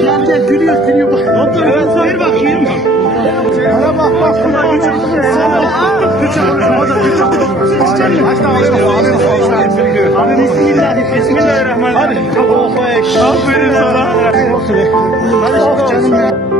Gel gel gülüyor bak. Doktor ver bakayım. Bana bak bak. Abi bismillahirrahmanirrahim. Aferin sana. Hadi canım ya.